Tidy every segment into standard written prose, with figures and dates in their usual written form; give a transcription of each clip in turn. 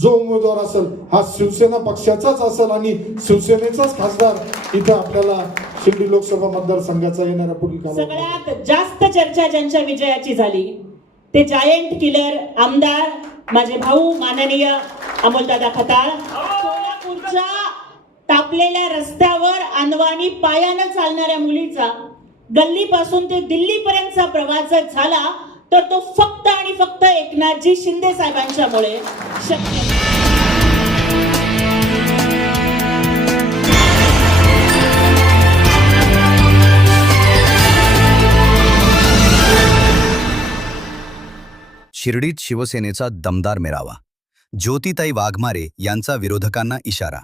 जो उमेदवार असेल हा शिवसेना पक्षाचाच असेल आणि शिवसेनेचाच खासदार इथं आपल्याला शिर्डी लोकसभा मतदारसंघाचा येणाऱ्या पुढील काळात. सगळ्यात जास्त चर्चा ज्यांच्या विजयाची झाली ते जायंट किलर आमदार माझे भाऊ माननीय अमोलदादा खताळ. सोलापूरच्या तापलेल्या रस्त्यावर अनवाणी पायानं चालणाऱ्या मुलीचा गल्लीपासून ते दिल्लीपर्यंतचा प्रवास जर झाला तर तो फक्त आणि फक्त एकनाथजी शिंदे साहेबांच्यामुळे शक्य. शिर्डीत शिवसेनेचा दमदार मेळावा. ज्योतिताई वाघमारे यांचा विरोधकांना इशारा.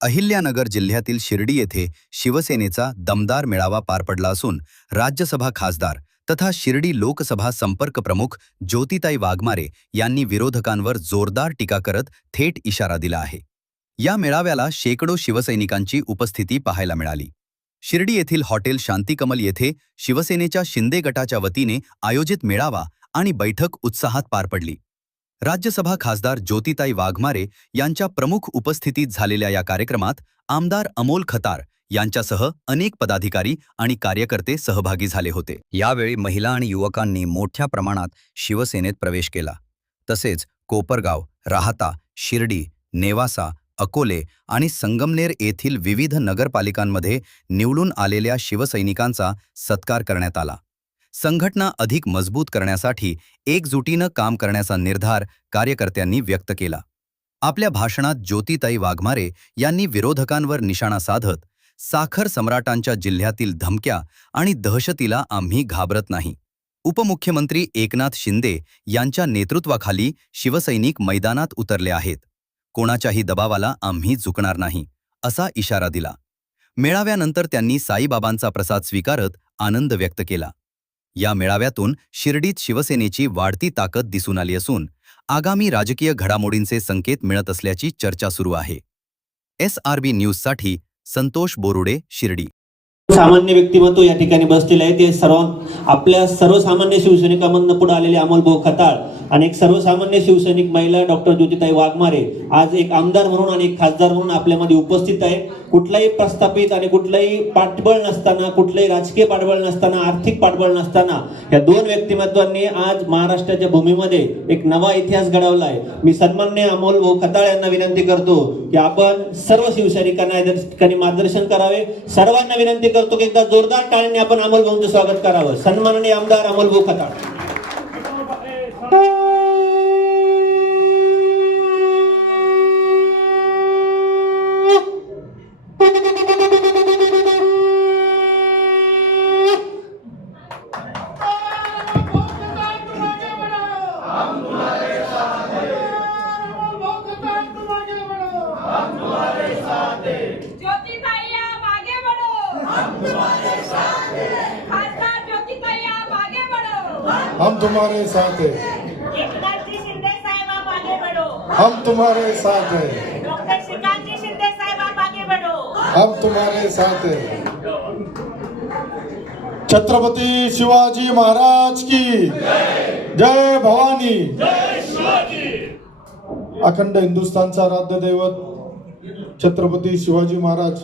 अहिल्यानगर जिल्ह्यातील शिर्डी येथे शिवसेनेचा दमदार मेळावा पार पडला असून राज्यसभा खासदार तथा शिर्डी लोकसभा संपर्क प्रमुख ज्योतिताई वाघमारे यांनी विरोधकांवर जोरदार टीका करत थेट इशारा दिला आहे. या मेळाव्याला शेकडो शिवसैनिकांची उपस्थिती पाहायला मिळाली. शिर्डी येथील हॉटेल शांतिकमल येथे शिवसेनेच्या शिंदे गटाच्या वतीने आयोजित मेळावा आणि बैठक उत्साहात पार पडली. राज्यसभा खासदार ज्योतिताई वाघमारे यांच्या प्रमुख उपस्थितीत झालेल्या या कार्यक्रमात आमदार अमोल खताळ यांच्यासह अनेक पदाधिकारी आणि कार्यकर्ते सहभागी झाले होते. यावेळी महिला आणि युवकांनी मोठ्या प्रमाणात शिवसेनेत प्रवेश केला. तसेच कोपरगाव, राहाता, शिर्डी, नेवासा, अकोले आणि संगमनेर येथील विविध नगरपालिकांमध्ये निवडून आलेल्या शिवसैनिकांचा सत्कार करण्यात आला. संघटना अधिक मजबूत करण्यासाठी एकजुटीनं काम करण्याचा निर्धार कार्यकर्त्यांनी व्यक्त केला. आपल्या भाषणात ज्योतिताई वाघमारे यांनी विरोधकांवर निशाणा साधत साखर सम्राटांच्या जिल्ह्यातील धमक्या आणि दहशतीला आम्ही घाबरत नाही. उपमुख्यमंत्री एकनाथ शिंदे यांच्या नेतृत्वाखाली शिवसैनिक मैदानात उतरले आहेत. कोणाच्याही दबावाला आम्ही झुकणार नाही असा इशारा दिला. मेळाव्यानंतर त्यांनी साईबाबांचा प्रसाद स्वीकारत आनंद व्यक्त केला. या मेळाव्यातून शिर्डीत शिवसेनेची वाढती ताकद दिसून आली असून आगामी राजकीय घडामोडींचे संकेत मिळत असल्याची चर्चा सुरू आहे. SRB न्यूजसाठी संतोष बोरुडे, शिर्डी. सामान्य व्यक्तिमत्व या ठिकाणी बसलेले आहे. ते आपल्या सर्वसामान्य शिवसैनिकांमधून पुढे आलेले अमोल भाऊ खताळ आणि एक सर्वसामान्य शिवसैनिक महिला डॉक्टर ज्योतिताई वाघमारे आज एक आमदार म्हणून आणि एक खासदार म्हणून आपल्यामध्ये उपस्थित आहे. कुठलाही प्रस्थापित आणि कुठलाही पाठबळ नसताना, कुठलाही राजकीय पाठबळ नसताना, आर्थिक पाठबळ नसताना या दोन व्यक्तिमत्वांनी आज महाराष्ट्राच्या भूमीमध्ये एक नवा इतिहास घडवला आहे. मी सन्माननीय अमोल भाऊ खताळ यांना विनंती करतो की आपण सर्व शिवसैनिकांना या ठिकाणी मार्गदर्शन करावे. सर्वांना विनंती करतो की एकदा जोरदार टाळ्यांनी आपण अमोल भाऊंचं स्वागत करावं. सन्माननीय आमदार अमोल भाऊ खताळ. हम तुम्हारे साथ हैं. एकनाथजी शिंदे साहेब आप आगे बढ़ो. हम तुम्हारे साथ हैं. डॉक्टर श्रीकांतजी शिंदे साहेब आप आगे बढ़ो. हम तुम्हारे साथ हैं. छत्रपती शिवाजी महाराज की जय. भवानी. अखंड हिंदुस्थानचा आराध्य दैवत छत्रपती शिवाजी महाराज,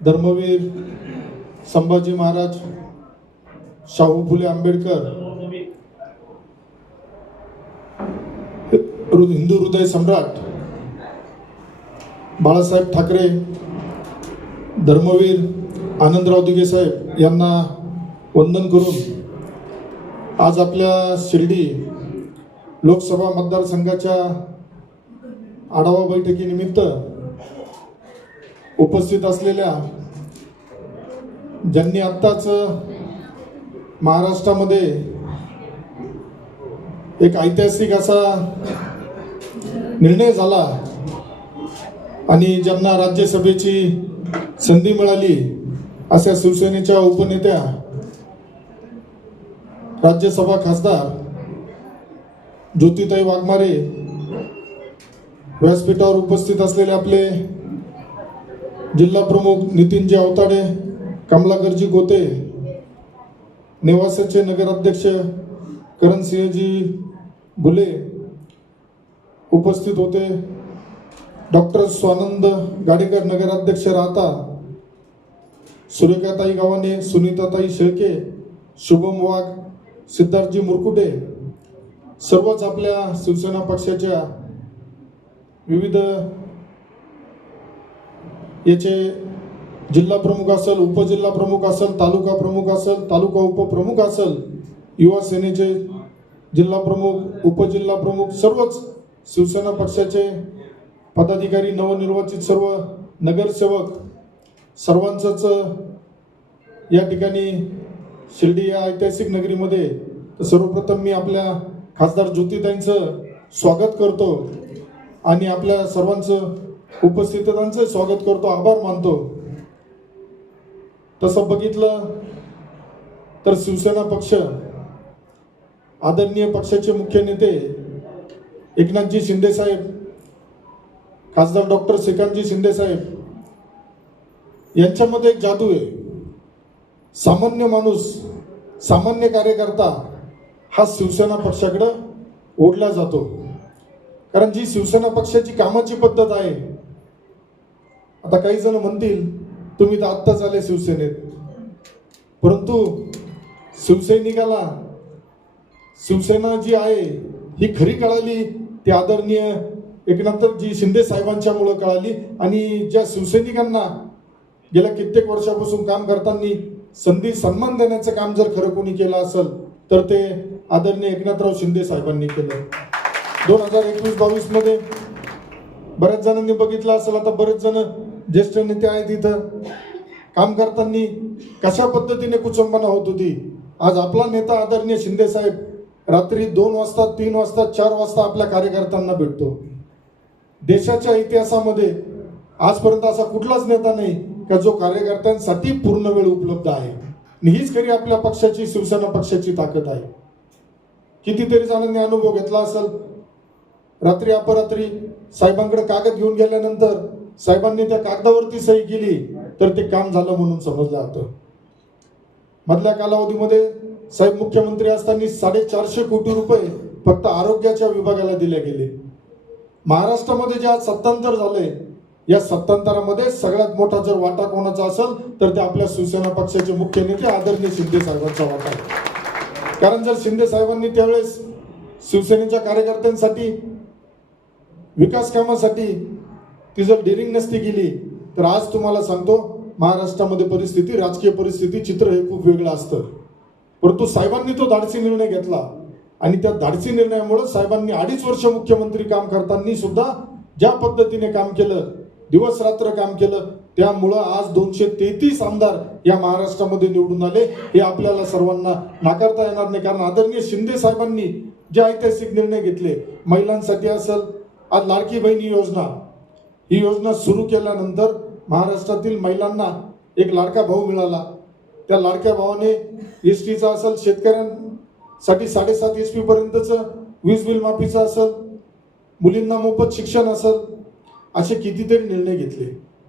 धर्मवीर संभाजी महाराज, शाहू फुले आंबेडकर, हिंदू हृदय सम्राट बाळासाहेब ठाकरे, धर्मवीर आनंदराव दिघे साहेब यांना वंदन करून आज आपल्या शिर्डी लोकसभा मतदारसंघाच्या आढावा बैठकीनिमित्त उपस्थित असलेल्या, ज्यांनी आत्ताच महाराष्ट्रामध्ये एक ऐतिहासिक असा निर्णय झाला आणि ज्यांना राज्यसभेची संधी मिळाली अशा शिवसेनेच्या उपनेत्या, राज्यसभा खासदार ज्योतिताई वाघमारे, व्यासपीठावर उपस्थित असलेले आपले जिल्हा प्रमुख नितीनजी अवताडे, कमलाकरजी गोते, नेवासाचे नगराध्यक्ष करणसिंहजी गुले, उपस्थित होते डॉक्टर स्वानंद गाडेकर नगराध्यक्ष राहता, सुरेखाताई गावाने, सुनीताताई शेळके, शुभम वाघ, सिद्धार्थजी मुरकुटे, सर्वच आपल्या शिवसेना पक्षाच्या विविध याचे जिल्हा प्रमुख असेल, उपजिल्हा प्रमुख असेल, तालुका प्रमुख असेल, तालुका उपप्रमुख असेल, युवा सेनेचे जिल्हा प्रमुख, उपजिल्हा प्रमुख, सर्वच शिवसेना पक्षाचे पदाधिकारी, नवनिर्वाचित सर्व नगरसेवक, सर्वांचंच या ठिकाणी शिर्डी या ऐतिहासिक नगरीमध्ये सर्वप्रथम मी आपल्या खासदार ज्योतिताईंचं स्वागत करतो आणि आपल्या सर्वांचं उपस्थितांचं स्वागत करतो, आभार मानतो. तसं बघितलं तर शिवसेना पक्ष, आदरणीय पक्षाचे मुख्य नेते एकनाथजी शिंदे साहेब, खासदार डॉक्टर श्रीकांतजी शिंदे साहेब यांच्यामध्ये एक जादू आहे. सामान्य माणूस, सामान्य कार्यकर्ता हा शिवसेना पक्षाकडे ओढला जातो. कारण जी शिवसेना पक्षाची कामाची पद्धत आहे, आता काही जण म्हणतील तुम्ही तर आत्ताच आले शिवसेनेत, परंतु शिवसैनिकाला शिवसेना जी आहे ही खरी कळाली ती आदरणीय एकनाथजी शिंदे साहेबांच्यामुळे कळाली. आणि ज्या शिवसैनिकांना गेल्या कित्येक वर्षापासून काम करताना संधी सन्मान देण्याचं काम जर खरं कोणी केलं असेल तर ते आदरणीय एकनाथराव शिंदे साहेबांनी केलं. 2021-22 मध्ये बऱ्याच जणांनी बघितलं असेल, आता बरेच जण ज्येष्ठ नेते आहेत इथं, काम करताना कशा पद्धतीने कुचंबना होत होती. आज आपला नेता आदरणीय शिंदे साहेब रात्री 2 वाजता, 3 वाजता, 4 वाजता आपल्या कार्यकर्त्यांना भेटतो. देशाच्या इतिहासामध्ये आजपर्यंत असा कुठलाच नेता नाही का जो कार्यकर्त्यांसाठी पूर्ण वेळ उपलब्ध आहे. आणि हीच खरी आपल्या पक्षाची, शिवसेना पक्षाची ताकद आहे. कितीतरी जणांनी अनुभव घेतला असेल, रात्री अपरात्री साहेबांकडे कागद घेऊन गेल्यानंतर साहेबांनी त्या कागदावरती सही केली तर ते काम झालं म्हणून समजलं जातं. मधल्या कालावधीमध्ये साहेब मुख्यमंत्री असताना 450 कोटी रुपये फक्त आरोग्याच्या विभागाला दिले गेले. महाराष्ट्रामध्ये जे आज सत्तांतर झाले, या सत्तांतरामध्ये सगळ्यात मोठा जर वाटा कोणाचा असेल तर ते आपल्या शिवसेना पक्षाचे मुख्य नेते आदरणीय शिंदे साहेबांचा वाटा आहे. कारण जर शिंदे साहेबांनी त्यावेळेस शिवसेनेच्या कार्यकर्त्यांसाठी, विकास कामासाठी ती जर डेअरिंग नसती केली तर आज तुम्हाला सांगतो महाराष्ट्रामध्ये परिस्थिती, राजकीय परिस्थिती, चित्र हे खूप वेगळं असतं. परंतु साहेबांनी तो धाडसी निर्णय घेतला आणि त्या धाडसी निर्णयामुळे साहेबांनी 2.5 वर्ष मुख्यमंत्री काम करताना सुद्धा ज्या पद्धतीने काम केलं, दिवस रात्र काम केलं, त्यामुळं आज 233 आमदार या महाराष्ट्रामध्ये निवडून आले. हे आपल्याला सर्वांना नाकारता येणार नाही. कारण आदरणीय शिंदे साहेबांनी जे ऐतिहासिक निर्णय घेतले, महिलांसाठी असेल, आज लाडकी बहिणी योजना, ही योजना सुरू केल्यानंतर महाराष्ट्रातील महिलांना एक लाडका भाऊ मिळाला. त्या लाडक्या भावाने एसटीचा असेल, शेतकऱ्यांसाठी 7.5 HP पर्यंतचं वीज बिल माफीचं असेल, मुलींना मोफत शिक्षण असेल, असे कितीतरी निर्णय घेतले.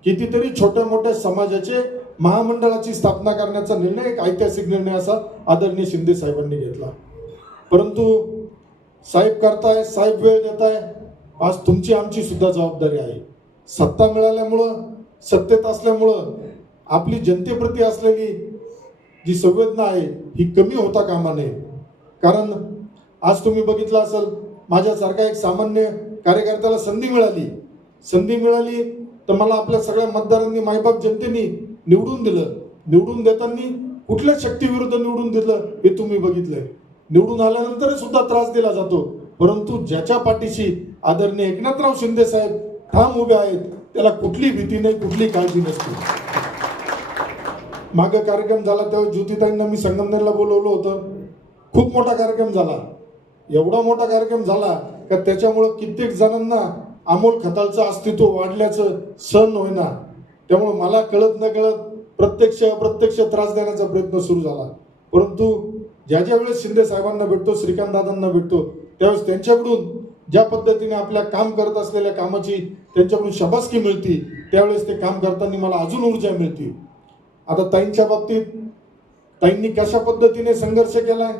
कितीतरी छोट्या मोठ्या समाजाचे महामंडळाची स्थापना करण्याचा निर्णय, एक ऐतिहासिक निर्णय असा आदरणीय शिंदे साहेबांनी घेतला. परंतु साहेब करताय, साहेब वेळ देताय, आज तुमची आमची सुद्धा जबाबदारी आहे. सत्ता मिळाल्यामुळं, सत्तेत असल्यामुळं आपली जनतेप्रती असलेली जी संवेदना आहे ही कमी होता कामा नये. कारण आज तुम्ही बघितलं असेल, माझ्यासारखा एक सामान्य कार्यकर्त्याला संधी मिळाली तर मला आपल्या सगळ्या मतदारांनी, मायबाप जनतेने निवडून दिलं. निवडून देताना कुठल्या शक्तीविरुद्ध निवडून दिलं हे तुम्ही बघितलंय. निवडून आल्यानंतर सुद्धा त्रास दिला जातो, परंतु ज्याच्या पाठीशी आदरणीय एकनाथराव शिंदे साहेब ठाम उभे आहेत त्याला कुठली भीती नाही, कुठली काळजी नसते. मागे कार्यक्रम झाला तेव्हा ज्योतिताईंना मी संगमनेरला बोलवलं होतं. खूप मोठा कार्यक्रम झाला. एवढा मोठा कार्यक्रम झाला का त्याच्यामुळं कित्येक जणांना अमोल खताळचं अस्तित्व वाढल्याचं सहन होईना. त्यामुळे मला कळत न कळत प्रत्यक्ष अप्रत्यक्ष त्रास देण्याचा प्रयत्न सुरू झाला. परंतु ज्या वेळेस शिंदे साहेबांना भेटतो, श्रीकांत दादांना भेटतो, त्यावेळेस त्यांच्याकडून ज्या पद्धतीने आपल्या काम करत असलेल्या कामाची त्यांच्याकडून शाबासकी मिळती, त्यावेळेस ते काम करताना मला अजून ऊर्जा मिळते. आता ताईंच्या बाबतीत ताईंनी कशा पद्धतीने संघर्ष केलाय,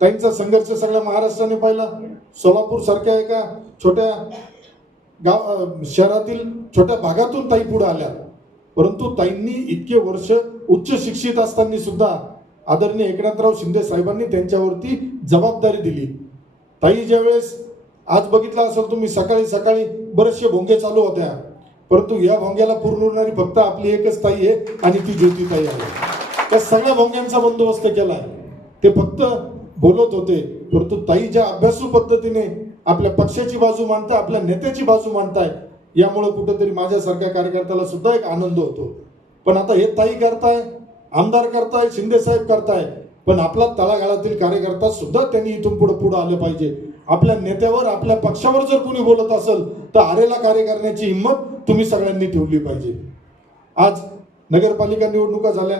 ताईंचा संघर्ष सगळ्या महाराष्ट्राने पाहिला. सोलापूर सारख्या एका छोट्या शहरातील छोट्या भागातून ताई पुढे आल्या, परंतु ताईंनी इतके वर्ष उच्च शिक्षित असताना सुद्धा आदरणीय एकनाथराव शिंदे साहेबांनी त्यांच्यावरती जबाबदारी दिली. ताई ज्यावेळेस आज बघितलं असेल तुम्ही, सकाळी सकाळी बरेचसे भोंगे चालू होत्या, परंतु या भोंग्याला पुरवणारी फक्त आपली एकच ताई आहे आणि ती ज्योती ताई आहे. त्या सगळ्या भोंग्यांचा बंदोबस्त केलाय. ते फक्त बोलत होते, परंतु ताई ज्या अभ्यासू पद्धतीने आपल्या पक्षाची बाजू मांडताय, आपल्या नेत्याची बाजू मांडताय, यामुळे कुठेतरी माझ्यासारख्या कार्यकर्त्याला सुद्धा एक आनंद होतो. पण आता हे ताई करताय, आमदार करताय, शिंदे साहेब करताय, पण आपला तळागाळातील कार्यकर्ता सुद्धा त्यांनी इथून पुढे आलं पाहिजे. आपल्या नेत्यावर, आपल्या पक्षावर जर कोणी बोलत असेल तर आरेला कार्य करण्याची हिंमत तुम्ही सगळ्यांनी ठेवली पाहिजे. आज नगरपालिका निवडणुका झाल्या,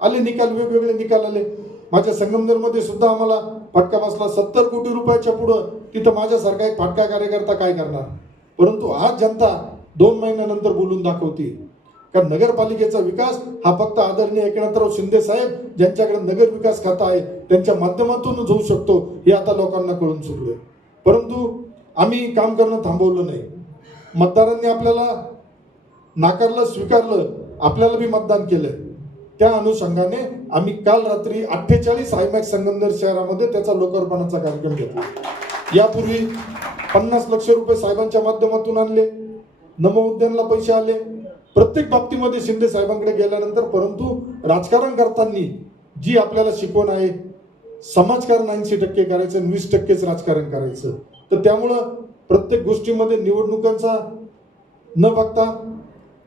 आले निकाल, वेगवेगळे निकाल आले. माझ्या संगमनेरमध्ये सुद्धा आम्हाला फटका बसला. 70 कोटी रुपयाच्या पुढं तिथं माझ्यासारखा एक फाटका कार्यकर्ता काय करणार. परंतु आज जनता 2 महिन्यानंतर बोलून दाखवते. कारण नगरपालिकेचा विकास हा फक्त आदरणीय एकनाथराव शिंदे साहेब ज्यांच्याकडे नगर विकास खाता आहे त्यांच्या माध्यमातूनच होऊ शकतो, हे आता लोकांना कळून चुकले. परंतु आम्ही काम करणं थांबवलं नाही. मतदारांनी आपल्याला नाकारलं, स्वीकारलं, आपल्याला बी मतदान केलं. त्या अनुषंगाने आम्ही काल रात्री 48 आयमॅक्स संगमनेर शहरामध्ये त्याचा लोकार्पणाचा कार्यक्रम घेतला. यापूर्वी 50 लक्ष रुपये साहेबांच्या माध्यमातून आणले, नमो उद्यानला पैसे आले, प्रत्येक बाबतीमध्ये शिंदे साहेबांकडे गेल्यानंतर. परंतु राजकारण करताना जी आपल्याला शिकवण आहे, समाजकारण 80% करायचं, 20%च राजकारण करायचं. तर त्यामुळं प्रत्येक गोष्टीमध्ये निवडणुकांचा न बघता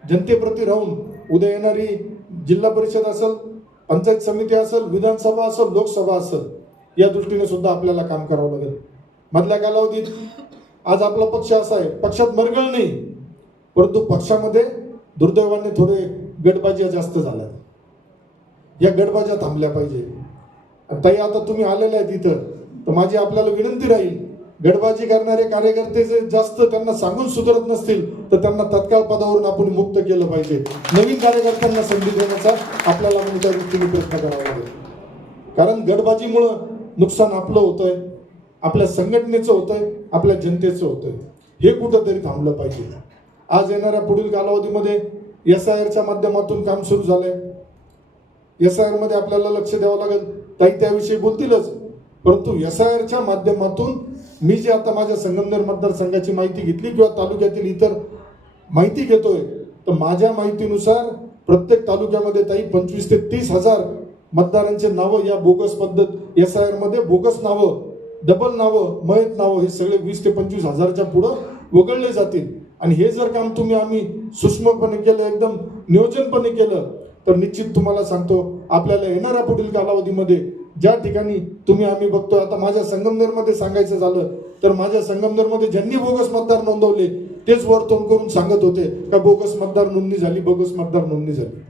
जनतेप्रती राहून उद्या येणारी जिल्हा परिषद असेल, पंचायत समिती असेल, विधानसभा असेल, लोकसभा असेल, या दृष्टीने सुद्धा आपल्याला काम करावं लागेल. मधल्या कालावधीत आज आपला पक्ष असा आहे, पक्षात मरगळ नाही, परंतु पक्षामध्ये दुर्दैवाने थोडे गटबाज्या जास्त झाल्या. या गटबाज्या थांबल्या पाहिजे. ताई आता तुम्ही आलेले आहेत इथं, तर माझी आपल्याला विनंती राहील, गटबाजी करणारे कार्यकर्ते जे जास्त त्यांना सांगून सुधरत नसतील तर त्यांना तत्काळ पदावरून आपण मुक्त केलं पाहिजे. नवीन कार्यकर्त्यांना संधी देण्याचा आपल्याला त्या दृष्टीने प्रयत्न करावा लागेल. कारण गटबाजीमुळं नुकसान आपलं होतंय, आपल्या संघटनेचं होतंय, आपल्या जनतेचं होतंय. हे कुठंतरी थांबलं पाहिजे. आज येणाऱ्या पुढील कालावधीमध्ये SIRच्या माध्यमातून काम सुरू झालंय. SIR मध्ये आपल्याला लक्ष द्यावं लागेल. ताई त्याविषयी बोलतीलच, परंतु SIRच्या माध्यमातून मी जे आता माझ्या संगमनेर मतदारसंघाची माहिती घेतली किंवा तालुक्यातील इतर माहिती घेतोय, तर माझ्या माहितीनुसार प्रत्येक तालुक्यामध्ये ताई 25 ते 30 हजार मतदारांचे नावं या बोगस पद्धत SIR मध्ये बोगस नावं, डबल नावं, मयत नावं हे सगळे 20 ते 25 हजारच्या पुढं वगळले जातील. आणि हे जर काम तुम्ही सूक्ष्मपणे केलं, एकदम नियोजनपणे केलं, तर निश्चित तुम्हाला सांगतो आपल्याला येणाऱ्या पुढील कालावधीमध्ये ज्या ठिकाणी आम्ही बघतोय, आता माझ्या संगमनेरमध्ये सांगायचं झालं तर माझ्या संगमनेरमध्ये ज्यांनी बोगस मतदार नोंदवले तेच वर तोंड करून सांगत होते का बोगस मतदार नोंदणी झाली, बोगस मतदार नोंदणी झाली.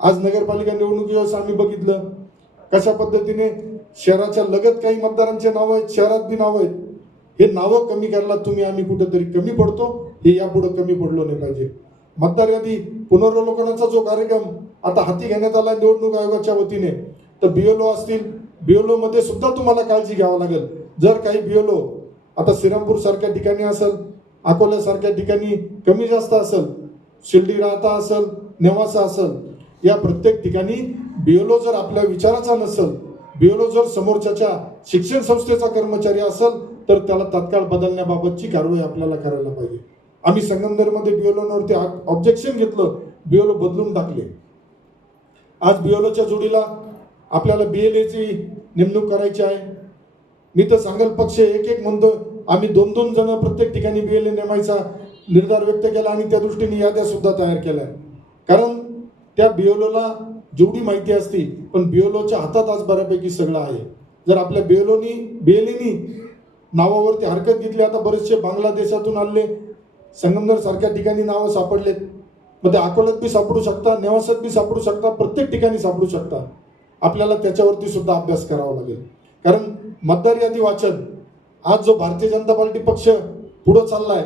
आज नगरपालिका निवडणुकीवेळेस आम्ही बघितलं कशा पद्धतीने शहराच्या लगत काही मतदारांचे नाव आहेत, शहरात बी नाव आहेत. हे नावं कमी करायला आम्ही कुठेतरी कमी पडतो, हे यापुढे कमी पडलो नाही पाहिजे. मतदार यादी पुनर्वलोकनाचा जो कार्यक्रम आता हाती घेण्यात आला निवडणूक आयोगाच्या वतीने, तर BLO असतील, BLO मध्ये सुद्धा तुम्हाला काळजी घ्यावी लागेल. जर काही BLO आता श्रीरामपूर सारख्या ठिकाणी असेल, अकोला सारख्या ठिकाणी कमी जास्त असेल, शिर्डी राहता असेल, नेवासा असेल, या प्रत्येक ठिकाणी BLO जर आपल्या विचाराचा नसेल, BLO जर समोरच्या शिक्षण संस्थेचा कर्मचारी असेल, तर त्याला तात्काळ बदलण्याबाबतची कारवाई आपल्याला करायला पाहिजे. आम्ही संगमनेरमध्ये BLOवरती ऑब्जेक्शन घेतलं, BLO बदलून टाकले. आज BLOच्या जोडीला आपल्याला BLAची नेमणूक करायची आहे. मी तर सांगेल, पक्ष एक म्हणतो, आम्ही 2-2 जण प्रत्येक ठिकाणी BLA नेमायचा निर्धार व्यक्त केला आणि त्या दृष्टीने याद्या सुद्धा तयार केल्या. कारण त्या BLOला जेवढी माहिती असती, पण BLOच्या हातात आज बऱ्यापैकी सगळं आहे. जर आपल्या BLAनी नावावरती हरकत घेतली, आता बरेचसे बांगलादेशातून आले, संगमनेर सारख्या ठिकाणी नावं सापडलेत, मग ते अकोल्यात बी सापडू शकता, नेवासात बी सापडू शकता, प्रत्येक ठिकाणी सापडू शकता. आपल्याला त्याच्यावरती सुद्धा अभ्यास करावा लागेल. कारण मतदार यादी वाचन आज जो भारतीय जनता पार्टी पक्ष पुढे चाललाय,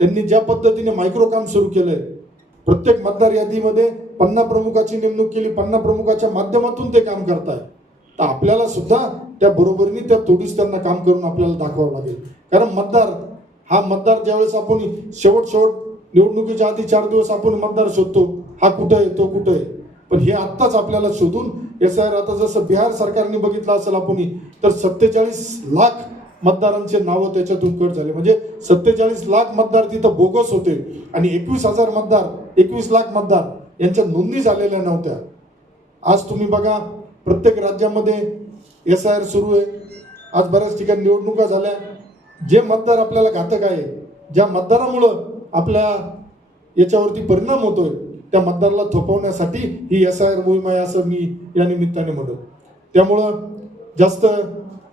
त्यांनी ज्या पद्धतीने मायक्रो काम सुरू केलंय, प्रत्येक मतदार यादीमध्ये 50 प्रमुखाची नेमणूक केली, 50 प्रमुखाच्या माध्यमातून ते काम करताय. तर आपल्याला सुद्धा त्या बरोबरीने त्या तोडीस त्यांना काम करून आपल्याला दाखवावं लागेल. कारण मतदार ज्यावेळेस आपण शेवट निवडणुकीच्या आधी 4 दिवस आपण मतदार शोधतो, हा कुठं आहे तो कुठं आहे, पण हे आत्ताच आपल्याला शोधून SIR आता जसं बिहार सरकारने बघितलं असेल आपण, तर 47 लाख मतदारांचे नावं त्याच्यातून कट झाले. म्हणजे 47 लाख मतदार तिथं बोगस होते आणि 21 लाख मतदार यांच्या नोंदणी झालेल्या नव्हत्या. आज तुम्ही बघा प्रत्येक राज्यामध्ये SIR सुरू आहे. आज बऱ्याच ठिकाणी निवडणुका झाल्या. जे मतदार आपल्याला घातक आहे, ज्या मतदारामुळं आपल्या याच्यावरती परिणाम होतोय, त्या मतदाराला थोपवण्यासाठी ही SIR मोहीम आहे असं मी या निमित्ताने म्हणतो. त्यामुळं जास्त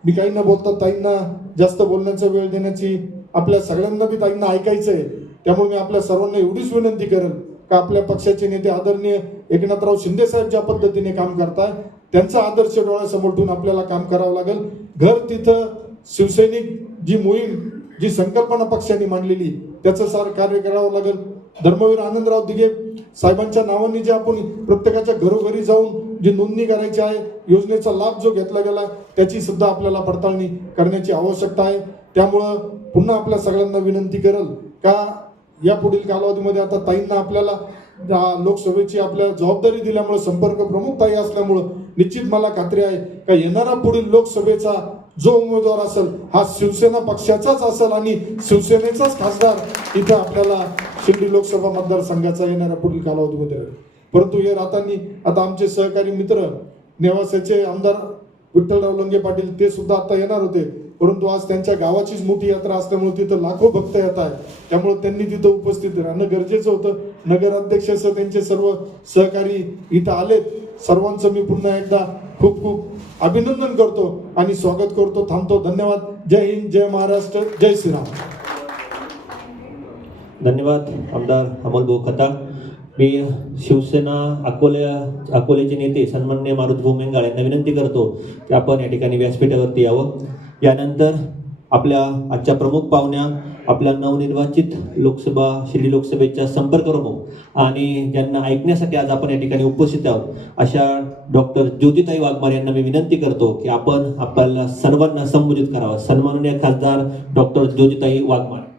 मी काही न बोलता ताईंना जास्त बोलण्याचा वेळ देण्याची, आपल्या सगळ्यांना बी ताईंना ऐकायचं आहे. त्यामुळे मी आपल्या सर्वांना एवढीच विनंती करेन का आपल्या पक्षाचे नेते आदरणीय एकनाथराव शिंदे साहेब ज्या पद्धतीने काम करताय, त्यांचा आदर्श डोळ्यासमोर ठेवून आपल्याला काम करावं लागेल. घर तिथं शिवसैनिक जी मोहीम, जी संकल्पना पक्षाने मांडलेली, त्याचं सार कार्य करावं लागेल. धर्मवीर आनंदराव दिघे साहेबांच्या नावाने जे आपण प्रत्येकाच्या घरोघरी जाऊन जी नोंदणी करायची आहे, योजनेचा लाभ जो घेतला गेला, त्याची सुद्धा आपल्याला पडताळणी करण्याची आवश्यकता आहे. त्यामुळं पुन्हा आपल्या सगळ्यांना विनंती करेल का या पुढील कालावधीमध्ये आता ताईंना आपल्याला लोकसभेची आपल्या जबाबदारी दिल्यामुळे, संपर्क प्रमुख ताई असल्यामुळं निश्चित मला खात्री आहे का येणारा पुढील लोकसभेचा जो उमेदवार असेल हा शिवसेना पक्षाचाच असेल आणि शिवसेनेचाच खासदार इथं आपल्याला शिर्डी लोकसभा मतदारसंघाचा येणाऱ्या पुढील कालावधीमध्ये राहील. परंतु हे राहताना आता आमचे सहकारी मित्र नेवासेचे आमदार विठ्ठलराव लंगे पाटील ते सुद्धा आता येणार होते, परंतु आज त्यांच्या गावाचीच मोठी यात्रा असल्यामुळे तिथं लाखो भक्त येत आहेत. त्यामुळे त्यांनी तिथं उपस्थित राहणं गरजेचं होतं. नगराध्यक्षासह त्यांचे सर्व सहकारी इथं आलेत. सर्वांचं मी पुन्हा एकदा खूप खूप अभिनंदन करतो आणि स्वागत करतो. थांबतो. धन्यवाद. जय हिंद, जय महाराष्ट्र, जय श्रीराम. धन्यवाद आमदार अमोल खताळ. मी शिवसेना अकोलेचे नेते सन्माननीय मारुती भोमेंगाळ यांना विनंती करतो की आपण या ठिकाणी व्यासपीठावरती यावं. यानंतर आपल्या आजच्या प्रमुख पाहुण्या, आपल्या नवनिर्वाचित शिर्डी लोकसभेच्या संपर्क प्रमुख आणि ज्यांना ऐकण्यासाठी आज आपण या ठिकाणी उपस्थित आहोत, अशा डॉक्टर ज्योतिताई वाघमारे यांना मी विनंती करतो की आपण आपल्याला सर्वांना संबोधित करावं. सन्माननीय खासदार डॉक्टर ज्योतिताई वाघमारे.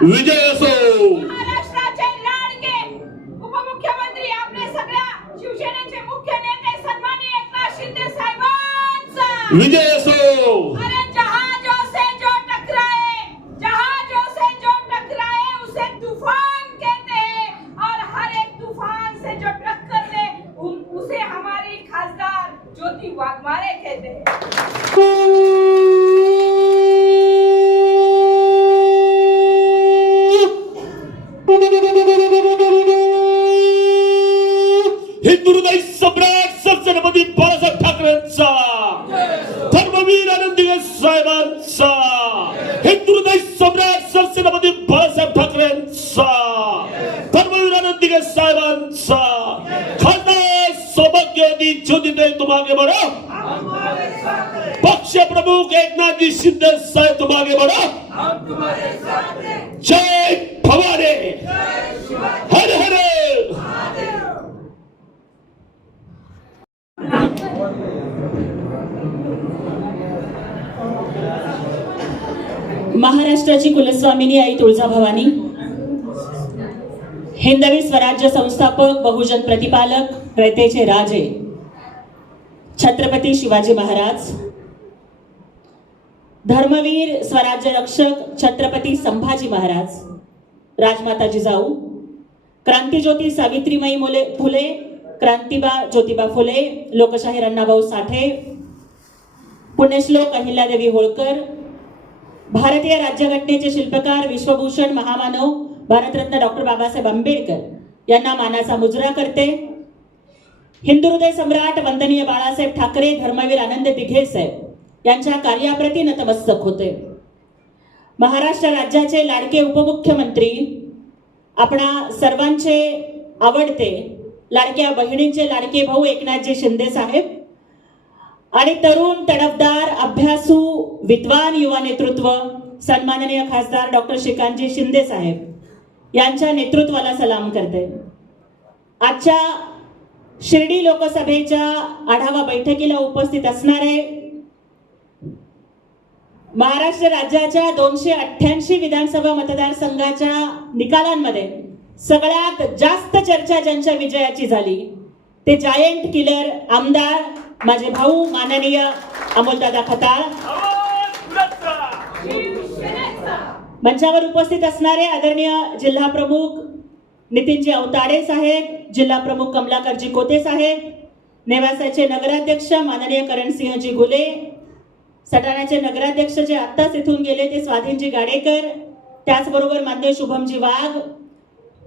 विजय असो. महाराष्ट्राचे लाडके उपमुख्यमंत्री, आपले सगळ्या शिवसेनेचे मुख्य नेते सन्माननीय एकनाथ शिंदे साहेबांचा विजय असो. अरे जहाजों से जो टकराए उसे तूफान कहते हैं और हर एक तूफान से जो टक्कर ले उसे हमारी खासदार ज्योति वाघमारे कहते हैं. हिंदुहृदय सम्राट सरसेनापती बाळासाहेब ठाकरेंचा, धर्मवीर आनंद साहेबांचा, हिंदुहृदय सम्राट सरसेनापती बाळासाहेब ठाकरेंचा, धर्मवीर आनंद साहेबांचा, खासदार सौभाग्यवती ज्योतिताई तुम आगे बढ़ो, पक्ष प्रमुख एकनाथजी शिंदे साहेब तुम आगे बढ़ो. जय भवानी, हर हर. महाराष्ट्राची कुलस्वामिनी आई तुळजाभवानी, हिंदवी स्वराज्य संस्थापक, बहुजन प्रतिपालक, रयतेचे राजे छत्रपती शिवाजी महाराज, धर्मवीर स्वराज्य रक्षक छत्रपती संभाजी महाराज, राजमाता जिजाऊ, क्रांतिज्योती सावित्रीमाई फुले, क्रांतिबा ज्योतिबा फुले, लोकशाहीर अण्णाभाऊ साठे, पुण्यश्लोक अहिल्यादेवी होळकर, भारतीय राज्यघटनेचे शिल्पकार विश्वभूषण महामानव भारतरत्न डॉक्टर बाबासाहेब आंबेडकर यांना मानाचा मुजरा करते. हिंदुहृदय सम्राट वंदनीय बाळासाहेब ठाकरे, धर्मवीर आनंद दिघे साहेब यांच्या कार्याप्रती नतमस्तक होते. महाराष्ट्र राज्याचे लाडके उपमुख्यमंत्री, आपणा सर्वांचे आवडते लाडक्या बहिणींचे लाडके भाऊ एकनाथजी शिंदे साहेब आणि तरुण तडफदार अभ्यासू विद्वान युवा नेतृत्व सन्माननीय खासदार डॉक्टर श्रीकांतजी शिंदे साहेब यांच्या नेतृत्वाला सलाम करते. आजच्या शिर्डी लोकसभेच्या आढावा बैठकीला उपस्थित असणारे महाराष्ट्र राज्याच्या 288 विधानसभा मतदारसंघाच्या निकालांमध्ये सगळ्यात जास्त चर्चा ज्यांच्या विजयाची झाली ते जायंट किलर आमदार माझे भाऊ माननीय अमोलदादा खताळ. मंचावर उपस्थित असणारे आदरणीय जिल्हा प्रमुख नितीनजी अवताडे साहेब, जिल्हा प्रमुख कमलाकरजी कोते साहेब, नेवासाचे नगराध्यक्ष माननीय करणसिंहजी घुले, सटाण्याचे नगराध्यक्ष जे आत्ताच इथून गेले ते स्वाधीनजी गाडेकर, त्याचबरोबर मान्य शुभमजी वाघ,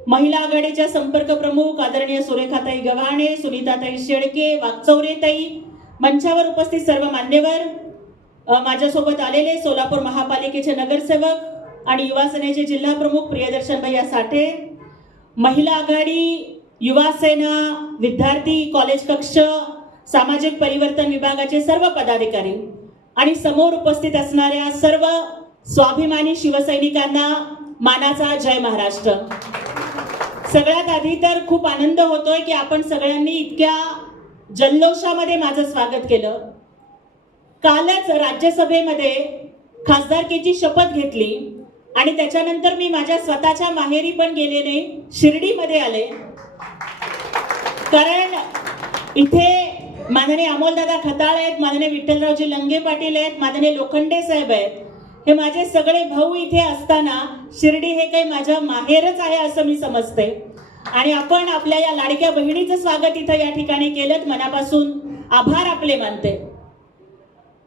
महिला आघाडीच्या संपर्क प्रमुख आदरणीय सुरेखाताई गव्हाणे, सुनीताताई शेळके, वागचौरेताई, मंचावर उपस्थित सर्व मान्यवर, माझ्यासोबत आलेले सोलापूर महापालिकेचे नगरसेवक आणि युवा सेनेचे जिल्हा प्रमुख प्रियदर्शन भैया साठे, महिला आघाडी, युवा सेना, विद्यार्थी, कॉलेज कक्ष, सामाजिक परिवर्तन विभागाचे सर्व पदाधिकारी आणि समोर उपस्थित असणाऱ्या सर्व स्वाभिमानी शिवसैनिकांना मानाचा जय महाराष्ट्र. सगळ्यात आधी तर खूप आनंद होतोय की आपण सगळ्यांनी इतक्या जल्लोषामध्ये माझं स्वागत केलं. कालच राज्यसभेमध्ये खासदारकीची शपथ घेतली आणि त्याच्यानंतर मी माझ्या स्वतःच्या माहेरी पण गेले नाही, शिर्डीमध्ये आले. कारण इथे माननीय अमोलदादा खताळ आहेत, माननीय विठ्ठलरावजी लंगे पाटील आहेत, माननीय लोखंडे साहेब आहेत. हे माझे सगळे भाऊ इथे असताना शिर्डी हे काही माझ्या माहेरच आहे असं मी समजते. आणि आपण आपल्या या लाडक्या बहिणीचं स्वागत इथं या ठिकाणी केलं, मनापासून आभार आपले मानते.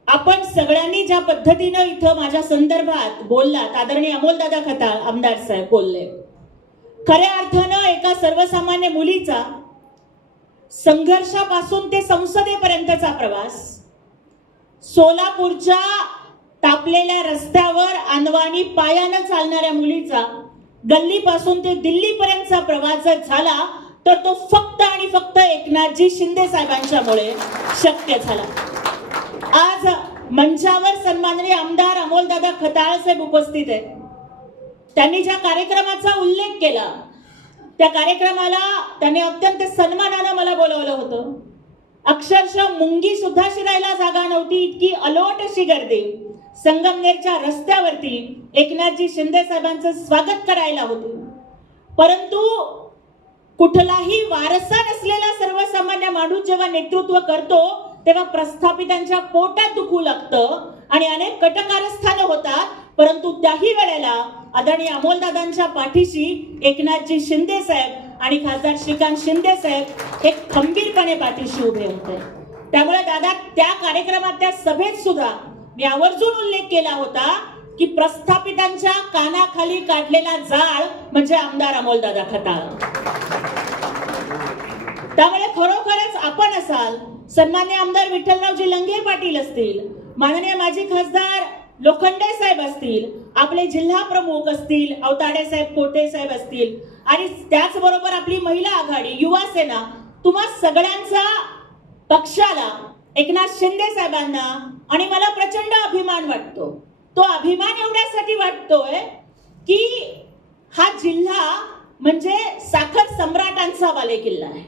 आपण सगळ्यांनी ज्या पद्धतीनं इथं माझ्या संदर्भात बोललात, आदरणीय अमोलदादा खताळ आमदार साहेब बोलले, खऱ्या अर्थानं एका सर्वसामान्य मुलीचा संघर्षापासून ते संसदेपर्यंतचा प्रवास, सोलापूरच्या तापलेल्या रस्त्यावर अनवाणी पायानं चालणाऱ्या मुलीचा गल्लीपासून ते दिल्लीपर्यंतचा प्रवास जर झाला तर तो फक्त आणि फक्त एकनाथजी शिंदे साहेबांच्यामुळे शक्य झाला. आज मंचावर सन्माननीय आमदार अमोलदादा खताळ साहेब उपस्थित आहेत. त्यांनी ज्या कार्यक्रमाचा उल्लेख केला त्या कार्यक्रमाला त्यांनी अत्यंत सन्मानानं मला बोलवलं होतं. अक्षरशः मुंगी सुद्धा शिरायला जागा नव्हती, इतकी अलोट अशी गर्दी संगमनेरच्या रस्त्यावरती एकनाथजी शिंदे साहेबांचं स्वागत करायला होती. परंतु कुठलाही वारसा नसलेला सर्वसामान्य माणूस जेव्हा नेतृत्व करतो तेव्हा प्रस्थापितांच्या पोटात दुखू लागतं आणि अनेक कटकारस्थानं होतात. परंतु त्याही वेळेला आदरणीय अमोलदादांच्या पाठीशी एकनाथजी शिंदे साहेब आणि खासदार श्रीकांत शिंदे साहेब हे खंबीरपणे पाठीशी उभे होते. त्यामुळे दादा त्या कार्यक्रमात, त्या सभेत सुद्धा मी आवर्जून उल्लेख केला होता की प्रस्थापितांच्या कानाखाली काढलेला जाळ म्हणजे आमदार अमोलदादा खताळ. त्यामुळे खरोखरच आपण असाल, सन्मान्य आमदार विठ्ठलरावजी लंगे पाटील असतील, माननीय माजी खासदार लोखंडे साहेब असतील, आपले जिल्हा प्रमुख असतील, अवताडे साहेब, कोटे साहेब असतील आणि त्याचबरोबर आपली महिला आघाडी, युवा सेना, तुम्हा सगळ्यांचा पक्षाला, एकनाथ शिंदे साहेबांना आणि मला प्रचंड अभिमान वाटतो. तो अभिमान एवढ्यासाठी वाटतोय की हा जिल्हा म्हणजे साखर सम्राटांचा बालेकिल्ला आहे.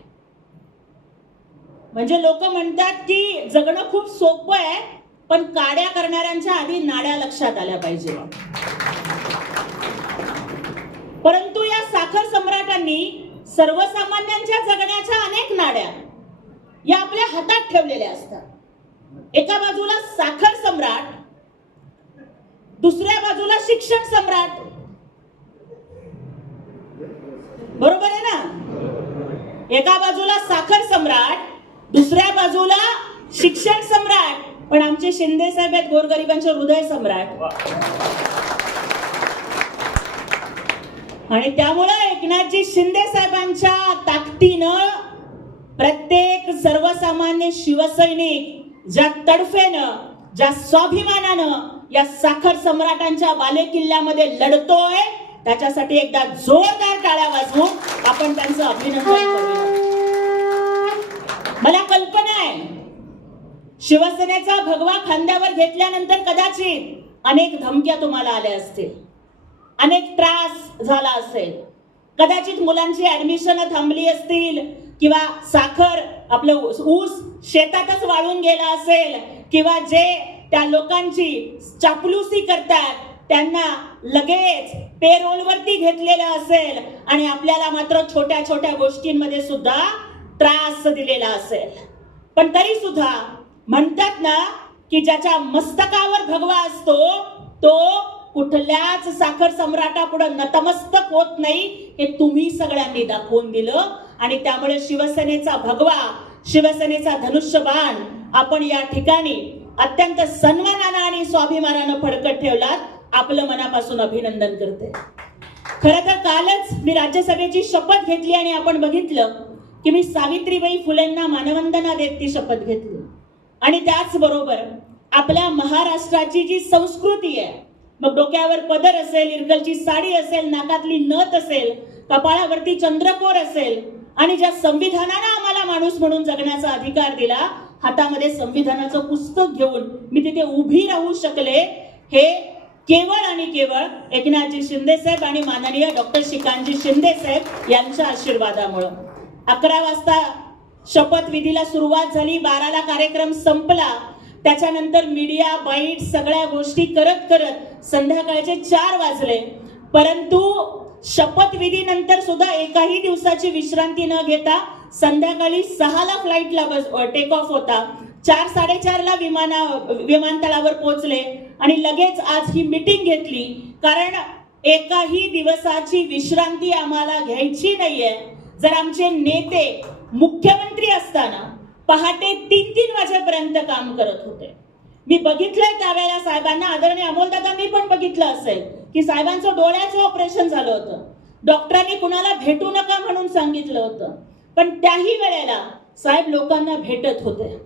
म्हणजे लोक म्हणतात की जगणं खूप सोपं आहे, पण काड्या करणाऱ्यांच्या आधी नाड्या लक्षात आल्या पाहिजे. परंतु या साखर सम्राटांनी सर्वसामान्यांच्या जगण्याच्या अनेक नाड्या या आपल्या हातात ठेवलेल्या असतात. एका बाजूला साखर सम्राट, दुसऱ्या बाजूला शिक्षण सम्राट. बरोबर आहे ना? एका बाजूला साखर सम्राट, दुसऱ्या बाजूला शिक्षण सम्राट. पण आमचे शिंदे साहेब आहेत गोरगरिबांचे हृदय सम्राट. आणि त्यामुळे एकनाथजी शिंदे साहेबांच्या ताकदीनं प्रत्येक सर्वसामान्य शिवसैनिक ज्या तडफेनं, ज्या स्वाभिमानानं या साखर सम्राटांच्या बालेकिल्ल्यामध्ये लढतोय, त्याच्यासाठी एकदा जोरदार टाळ्या वाजवून आपण त्यांचं अभिनंदन करूया. मला कल्पना आहे शिवसेनेचा भगवा खांद्यावर घेतल्यानंतर कदाचित अनेक धमक्या तुम्हाला आल्या असतील, अनेक त्रास झाला असेल, कदाचित मुलांची ऍडमिशन थांबली असतील, किंवा साखर आपलं ऊस शेतातच वाळून गेला असेल, किंवा जे त्या लोकांची चापलुसी करतात त्यांना लगेच पेरोलवरती घेतलेलं असेल आणि आपल्याला मात्र छोट्या छोट्या गोष्टींमध्ये सुद्धा त्रास दिलेला असेल. पण तरी सुद्धा म्हणतात ना की ज्याच्या मस्तकावर भगवा असतो तो कुठल्याच साखर सम्राटापुढे नतमस्तक होत नाही, हे तुम्ही सगळ्यांनी दाखवून दिलं. आणि त्यामुळे शिवसेनेचा भगवा, शिवसेनेचा धनुष्यबाण आपण या ठिकाणी अत्यंत सन्मानानं आणि स्वाभिमानानं फडकत ठेवलात. आपलं मनापासून अभिनंदन करते. खरं तर कालच मी राज्यसभेची शपथ घेतली आणि आपण बघितलं की मी सावित्रीबाई फुलेंना मानवंदना देत ती शपथ घेतली. आणि त्याचबरोबर आपल्या महाराष्ट्राची जी संस्कृती आहे, मग डोक्यावर पदर असेल, इरकलची साडी असेल, नाकातली नथ असेल, कपाळावरती चंद्रकोर असेल, आणि ज्या संविधानानं आम्हाला माणूस म्हणून जगण्याचा अधिकार दिला, हातामध्ये संविधानाचं पुस्तक घेऊन मी तिथे उभी राहू शकले, हे केवळ आणि केवळ एकनाथजी शिंदे साहेब आणि माननीय डॉक्टर श्रीकांतजी शिंदे साहेब यांच्या आशीर्वादामुळे. 11 वाजता शपथविधीला सुरुवात झाली, 12ला कार्यक्रम संपला. त्याच्यानंतर मीडिया बाईट सगळ्या गोष्टी करत करत संध्याकाळचे 4 वाजले. परंतु शपथविधीनंतर सुद्धा एकाही दिवसाची विश्रांती न घेता संध्याकाळी 6ला फ्लाईटला टेक ऑफ होता, 4-4:30ला विमानतळावर पोहोचले आणि लगेच आज ही मीटिंग घेतली. कारण एकाही दिवसाची विश्रांती आम्हाला घ्यायची नाहीये. जर आमचे नेते मुख्यमंत्री असताना पहाटे 3-3 वाजेपर्यंत काम करत होते. मी बघितलंय त्यावेळेला साहेबांना, आदरणीय अमोलदादांनी पण बघितलं असेल की साहेबांचं डोळ्याचं ऑपरेशन झालं होतं. डॉक्टरांनी कुणाला भेटू नका म्हणून सांगितलं होतं, पण त्याही वेळेला साहेब लोकांना भेटत होते.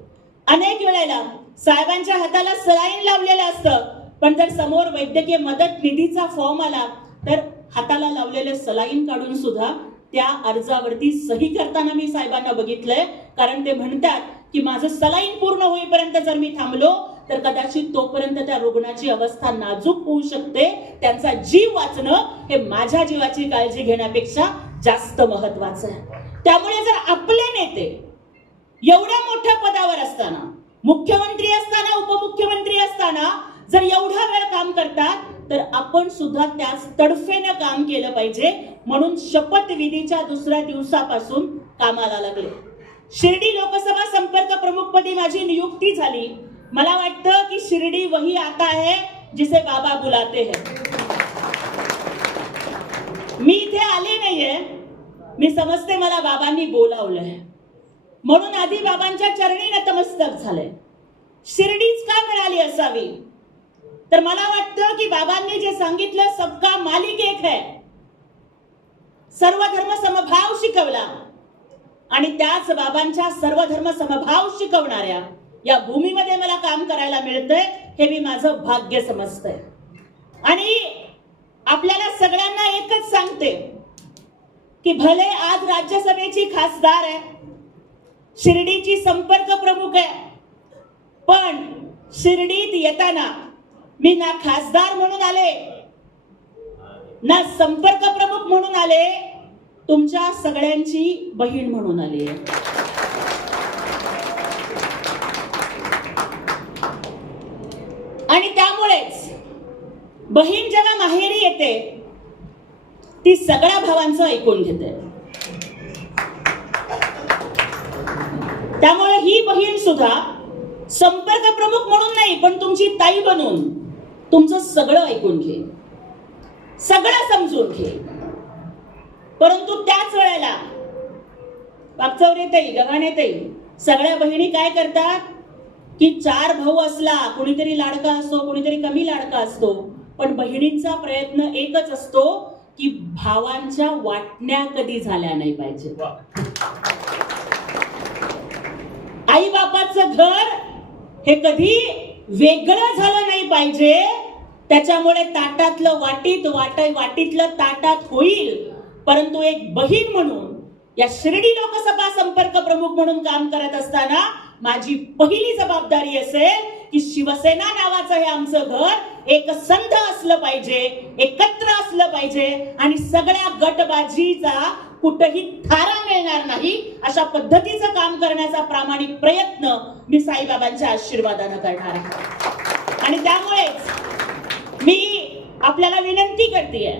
अनेक वेळेला साहेबांच्या हाताला सलाईन लावलेलं असतं, पण जर समोर वैद्यकीय मदत निधीचा फॉर्म आला तर हाताला लावलेले सलाईन काढून सुद्धा त्या अर्जावरती सही करताना मी साहेबांना बघितलंय. कारण ते म्हणतात की माझं सलाईन पूर्ण होईपर्यंत जर मी थांबलो तर कदाचित तोपर्यंत त्या रुग्णाची अवस्था नाजूक होऊ शकते. त्यांचा जीव वाचणं हे माझ्या जीवाची काळजी घेण्यापेक्षा जास्त महत्वाचं आहे. त्यामुळे जर आपले नेते एवढ्या मोठ्या पदावर असताना, मुख्यमंत्री असताना, उपमुख्यमंत्री असताना जर एवढा वेळ काम करतात तर आपण सुद्धा त्याच तडफेनं काम केलं पाहिजे. म्हणून शपथविधीच्या दुसऱ्या दिवसापासून कामाला लागले. शिर्डी लोकसभा संपर्क प्रमुखपदी माझी नियुक्ती झाली. मला वाटतं की शिर्डी वही आता है जिसे बाबा बुलाते हैं. मी इथे आले नाहीये, मी समजते मला बाबांनी बोलावलंय म्हणून आधी बाबांच्या चरणी नतमस्तक झाले. शिर्डीच का मिळाली असावी, तर मला वाटतं की बाबांनी जे सांगितलं सबका मालिक एक है, सर्वधर्म समभाव शिकवला आणि त्याच बाबांच्या सर्वधर्म समभाव शिकवणाऱ्या या भूमीमध्ये मला काम करायला मिळतंय, हे मी माझं भाग्य समजतंय. आणि आपल्याला सगळ्यांना एकच सांगते की भले आज राज्यसभेची खासदार आहे, शिर्डीची संपर्क प्रमुख आहे, पण शिर्डीत येताना मी ना खासदार म्हणून आले ना संपर्क प्रमुख म्हणून आले, तुमच्या सगळ्यांची बहीण म्हणून आली. आणि त्यामुळेच बहीण जेव्हा माहेरी येते ती सगळ्या भावांचं ऐकून घेते. त्यामुळे ही बहीण सुद्धा संपर्क प्रमुख म्हणून नाही, पण तुमची ताई बनून तुमचं सगळं ऐकून घे, सगळं समजून घे. परंतु त्याच वेळेला पाकचौरेताई, गव्हाणेताई सगळ्या बहिणी काय करतात की 4 भाऊ असला, कुणीतरी लाडका असतो, कुणीतरी कमी लाडका असतो, पण बहिणींचा प्रयत्न एकच असतो की भावांच्या वाटण्या कधी झाल्या नाही पाहिजे. आई बापाचं घर हे कधी वेगळं झालं नाही पाहिजे. त्याच्यामुळे ताटातलं वाटीत, वाटीतलं ताटात होईल. परंतु एक बहीण म्हणून या शिर्डी लोकसभा संपर्क प्रमुख म्हणून काम करत असताना माझी पहिली जबाबदारी असेल की शिवसेना नावाचं हे आमचं घर एक संध असलं पाहिजे, एकत्र असलं पाहिजे आणि सगळ्या गटबाजीचा कुठेही थारा मिळणार नाही अशा पद्धतीचं काम करण्याचा प्रामाणिक प्रयत्न मी साईबाबांच्या आशीर्वादानं करणार आहे. आणि त्यामुळेच मी आपल्याला विनंती करतेय,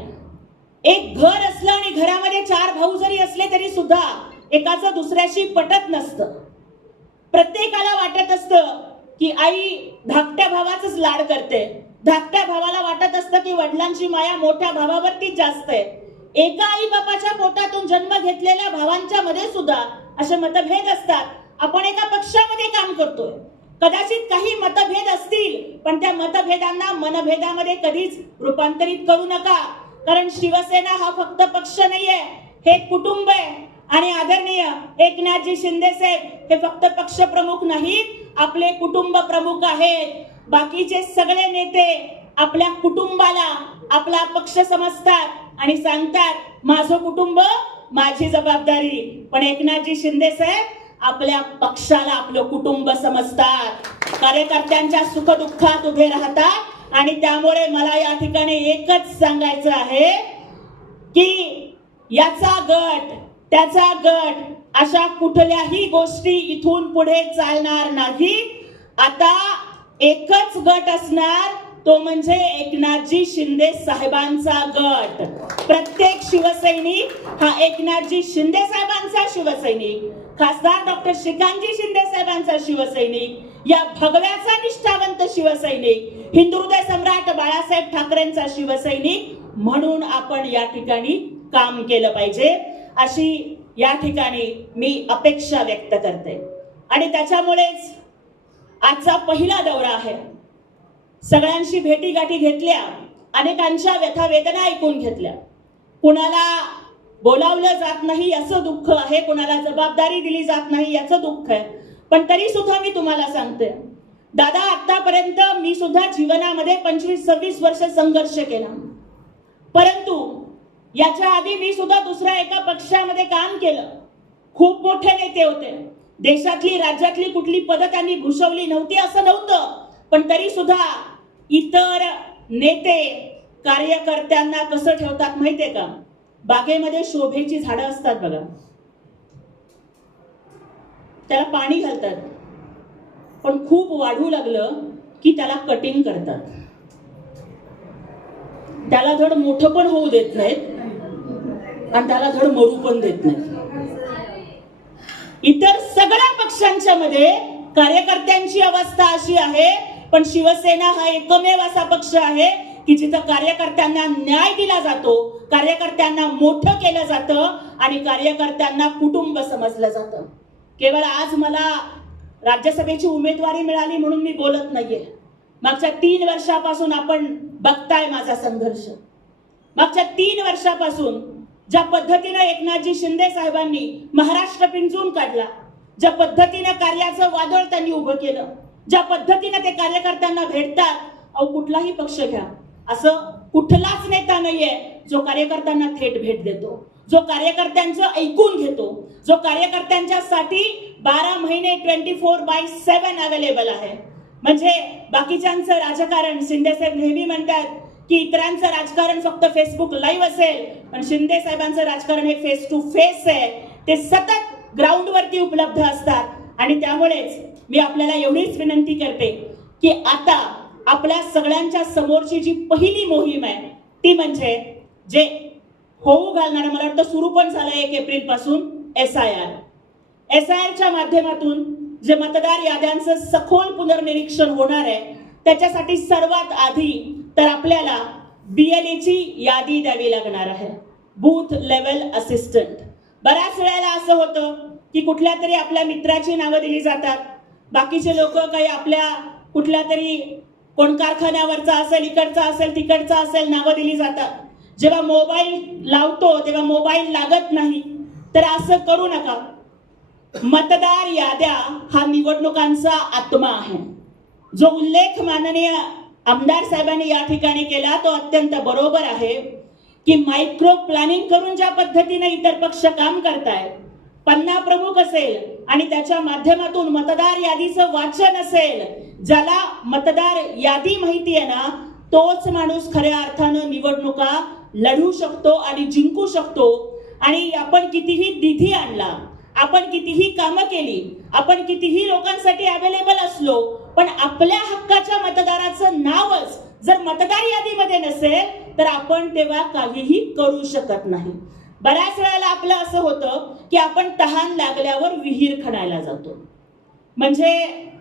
एक घर असलं आणि घरामध्ये 4 भाऊ जरी असले तरी सुद्धा एकाचं दुसऱ्याशी पटत नसतं. प्रत्येकाला वाटत असतं की आई धाकट्या भावाचंच लाड करते, धाकट्या भावाला वाटत असतं की वडिलांची माया मोठ्या भावावरती जास्त आहे. एका आई बापाच्या पोटातून जन्म घेतलेल्या भावांच्या मध्ये सुद्धा असे मतभेद असतात. आपण एका पक्षामध्ये काम करतोय, कदाचित काही मतभेद असतील, पण त्या मतभेदांना मनभेदामध्ये कधीच रूपांतरित करू नका. कारण शिवसेना हा फक्त पक्ष नाहीये, हे कुटुंब आहे. आणि आदरणीय एकनाथजी शिंदे साहेब हे फक्त पक्ष प्रमुख नाहीत, आपले कुटुंब प्रमुख आहेत. बाकीचे सगळे नेते आपल्या कुटुंबाला आपला पक्ष समजतात आणि सांगतात माझं कुटुंब माझी जबाबदारी. पण एकनाथजी शिंदे साहेब आपल्या पक्षाला आपलं कुटुंब समजतात, कार्यकर्त्यांच्या सुखदुःखात उभे राहतात. आणि त्यामुळे मला या ठिकाणी एकच सांगायचं आहे की याचा गट त्याचा गट अशा कुठल्याही गोष्टी इथून पुढे चालणार नाही. आता एकच गट असणार, तो म्हणजे एकनाथजी शिंदे साहेबांचा गट. प्रत्येक शिवसैनिक हा एकनाथजी शिंदे साहेबांचा शिवसैनिक, खासदार डॉक्टर श्रीकांतजी शिंदे साहेबांचा शिवसैनिक, या भगव्याचा निष्ठावंत शिवसैनिक, हिंदुहृदय सम्राट बाळासाहेब ठाकरेंचा शिवसैनिक म्हणून आपण या ठिकाणी काम केलं पाहिजे अशी या ठिकाणी मी अपेक्षा व्यक्त करते. आणि त्याच्यामुळेच आजचा पहिला दौरा आहे. सगळ्यांशी भेटीगाठी घेतल्या, अनेकांच्या व्यथा वेदना ऐकून घेतल्या. कुणाला बोलावलं जात नाही याचं दुःख आहे, कुणाला जबाबदारी दिली जात नाही याचं दुःख आहे. पण तरी सुद्धा मी तुम्हाला सांगते दादा, आतापर्यंत मी सुद्धा जीवनामध्ये 25-26 वर्ष संघर्ष केला. परंतु याच्या आधी मी सुद्धा दुसऱ्या एका पक्षामध्ये काम केलं. खूप मोठे नेते होते, देशातली राज्यातली कुठली पदं त्यांनी भूषवली नव्हती असं नव्हतं. पण तरी सुद्धा इतर नेते कार्यकर्त्यांना कसं ठेवतात माहितीये का? बागेमध्ये शोभेची झाडं असतात बघा, त्याला पाणी घालतात, पण खूप वाढू लागलं की त्याला कटिंग करतात. त्याला धड मोठं पण होऊ देत नाहीत आणि त्याला धड मरू पण देत नाहीत. इतर सगळ्या पक्षांच्या मध्ये कार्यकर्त्यांची अवस्था अशी आहे, पण शिवसेना हा एकमेव असा पक्ष आहे की जिथं कार्यकर्त्यांना न्याय दिला जातो, कार्यकर्त्यांना मोठं केलं जातं आणि कार्यकर्त्यांना कुटुंब समजलं जातं. केवळ आज मला राज्यसभेची उमेदवारी मिळाली म्हणून मी बोलत नाहीये. मागच्या 3 वर्षापासून आपण बघताय माझा संघर्ष. मागच्या 3 वर्षापासून ज्या पद्धतीनं एकनाथजी शिंदे साहेबांनी महाराष्ट्र पिंजून काढला, ज्या पद्धतीनं कार्याचं वादळ त्यांनी उभं केलं, ज्या पद्धतीनं ते कार्यकर्त्यांना भेटतात, अहो कुठलाही पक्ष घ्या, असं कुठलाच नेता नाहीये जो कार्यकर्त्यांना थेट भेट देतो, जो कार्यकर्त्यांचं ऐकून घेतो, जो कार्यकर्त्यांच्यासाठी 12 महिने 24/7 अवेलेबल आहे. म्हणजे बाकीच्यांचं राजकारण, शिंदे साहेब नेहमी म्हणतात की इतरांचं राजकारण फक्त फेसबुक लाईव्ह असेल, पण शिंदे साहेबांचं राजकारण हे फेस टू फेस आहे. ते सतत ग्राउंडवरती उपलब्ध असतात. आणि त्यामुळेच मी आपल्याला एवढीच विनंती करते की आता आपल्या सगळ्यांच्या समोरची जी पहिली मोहीम आहे ती म्हणजे जे होऊ घालणार, मला वाटतं सुरू पण झालं 1 एप्रिल पासून, SIR च्या माध्यमातून जे मतदार याद्यांचं सखोल पुनर्निरीक्षण होणार आहे, त्याच्यासाठी सर्वात आधी तर आपल्याला BLE ची यादी द्यावी लागणार आहे, बूथ लेवल असिस्टंट. बऱ्याच वेळेला असं होतं की कुठल्या तरी आपल्या मित्राची नावं दिली जातात, बाकीचे लोक काही आपल्या कुठल्या तरी कोण कारखान्यावरचा असेल, इकडचा असेल, तिकडचा असेल, नावं दिली जातात. जेव्हा मोबाईल लावतो तेव्हा मोबाईल लागत नाही. तर असं करू नका. मतदार याद्या हा निवडणुकांचा आत्मा आहे. जो उल्लेख माननीय आमदार साहेबांनी या ठिकाणी केला तो अत्यंत बरोबर आहे की मायक्रो प्लॅनिंग करून ज्या पद्धतीने इतर पक्ष काम करतायत, पन्ना प्रमुख असेल आणि त्याच्या माध्यमातून मतदार यादीचं वाचन असेल, ज्याला मतदार यादी माहिती आहे ना, तोच माणूस खऱ्या अर्थानं निवडणुका लढू शकतो आणि जिंकू शकतो. आणि आपण कितीही निधी आणला, आपण कितीही कामं केली, आपण कितीही लोकांसाठी अवेलेबल असलो, पण आपल्या हक्काच्या मतदाराचं नावच जर मतदार यादीमध्ये नसेल तर आपण तेव्हा काहीही करू शकत नाही. बऱ्याच वेळेला आपलं असं होतं की आपण तहान लागल्यावर विहीर खणायला जातो. म्हणजे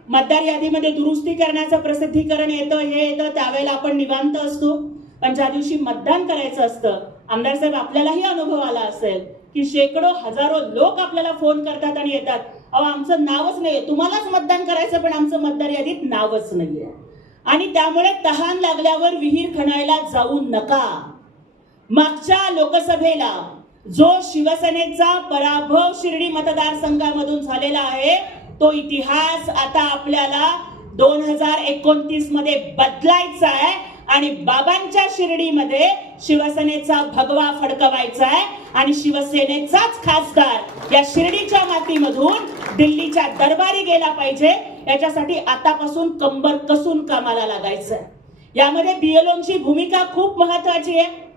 मतदार यादीमध्ये दुरुस्ती करण्याचं प्रसिद्धीकरण येतं, हे येतं, त्यावेळेला आपण निवांत असतो. पण ज्या दिवशी मतदान करायचं असतं, आमदार साहेब आपल्यालाही अनुभव आला असेल की शेकडो हजारो लोक आपल्याला फोन करतात आणि येतात, अहो आमचं नावच नाहीये, तुम्हालाच मतदान करायचं पण आमचं मतदार यादीत नावच नाहीये. आणि त्यामुळे तहान लागल्यावर विहीर खणायला जाऊ नका. मागच्या लोकसभेला जो शिवसेनेचा पराभव शिर्डी मतदारसंघामधून झालेला आहे, तो इतिहास आता आपल्याला 2029 मध्ये बदलायचा आहे आणि बाबांच्या शिर्डीमध्ये शिवसेनेचा भगवा फडकवायचा आहे आणि शिवसेनेचाच खासदार या शिर्डीच्या मातीमधून दिल्लीच्या दरबारी गेला पाहिजे. याच्यासाठी आतापासून कंबर कसून कामाला लागायचं आहे. यामध्ये बीएलओंची भूमिका खूप महत्वाची आहे